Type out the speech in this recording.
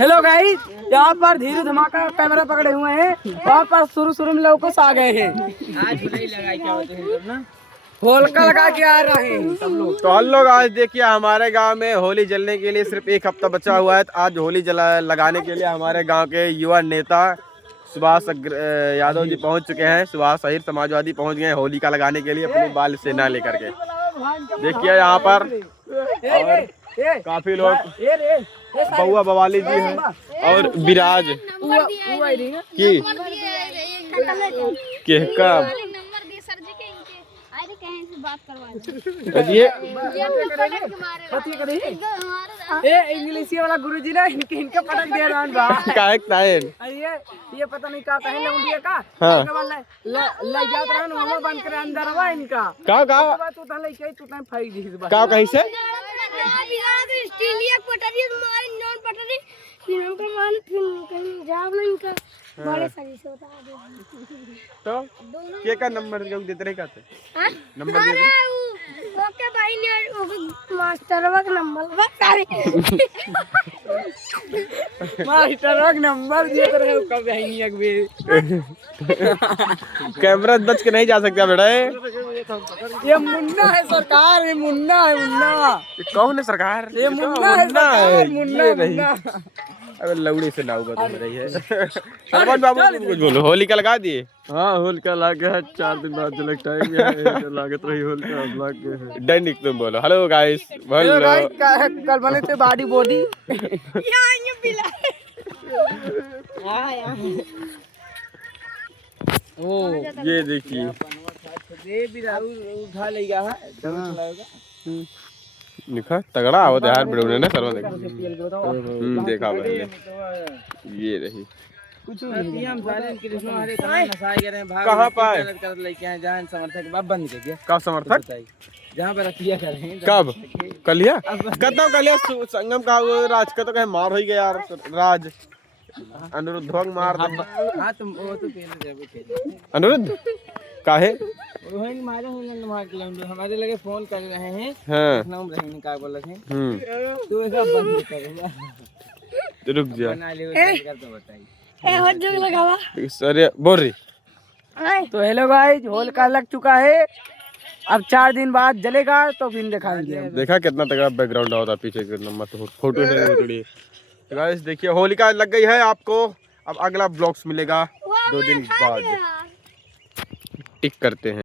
Hello guys, यहाँ पर धीरे धमाका कैमरा पकड़े हुए हैं। वहाँ पर शुरू में लोग आ गए हैं। आज नहीं लगाई क्या होते हैं ना, होलिका लगा के आ रहे हैं सब लोग। तो हम लोग आज देखिए हमारे गांव में होली जलने के लिए सिर्फ एक हफ्ता बचा हुआ है। आज होली लगाने के लिए हमारे गांव के युवा नेता सुभाष यादव जी पहुंच चुके हैं। सुभाष अहिर समाजवादी पहुंच गए हैं होलिका लगाने के लिए अपनी बाल सेना लेकर के। देखिए यहाँ पर और काफी लोग, बउआ बवाली जी हैं और विराज की कब इंग्लिश वाला गुरुजी ना इनका पटक दे रहा ये पता नहीं क्या कहे लौंडिया का। हाँ। ले जात रहन वो बंद करे अंदर हवा इनका का तू त ले के तू त फाई दी बस का कहीं से ऑस्ट्रेलिया पटरी मारे नॉन पटरी फिर को मान फिर कहीं जाब नहीं का बड़े सारी से बता दे तो के का नंबर देते रहे काते हां नंबर दे ओके भाई ने मास्टरवा का नंबर बता मास्टर नंबर दिए रहे कब है नहीं अगवे कैमरा बच के नहीं जा सकता बेटा। ये मुन्ना है सरकार, ये मुन्ना है मुन्ना। कौन है सरकार? ये मुन्ना है सरकार, मुन्ना। अबे लौड़ी से नाव बता रही है। सरपंच बाबू कुछ बोलो। होलिका लगा दिए? हाँ होलिका लगे है, 4 दिन बाद जलक टाइम है लागत रही होलिका लगे। दैनिक तुम बोलो। हेलो गाइस, कल बने थे बॉडी यहां ये पिला ओ ये देखिए ये भी उठा लेगा है निखा तगड़ा आवत यार बड़े ने सरवा देखा। देखा मैंने ये रही कुछ नहीं हम सारे कृष्ण हरे कहां नसाए गए हैं। भाग कहां पाए कर लेके आए जान समर्थक बाप बंद कर दिया। कब समर्थक जहां पे रखिया कर रहे हैं कब कलिया कतो कलिया संगम का वो राज का तो कहे मार हो गया यार। राज अनुरुद्ध भंग मार दे। हां तुम वो तो पहले जब अनुरुद्ध काहे रोहन मारे हैं मार के हमारे लगे फोन कर रहे हैं। हां नाम रहीन का बोल रहे हैं तो ऐसा बंद करेगा। रुक जा बना ले कर तो बताइए ए हो जोग लगावा अरे बोल रही। तो हेलो गाइस, होलिका लग चुका है। अब 4 दिन बाद जलेगा तो फिर दिखाएंगे हम। देखा कितना तगड़ा बैकग्राउंड होता पीछे के नंबर तो फोटो है थोड़ी। तो गाइस देखिए होलिका लग गई है आपको। अब अगला ब्लॉग्स मिलेगा 2 दिन बाद। टिक करते हैं।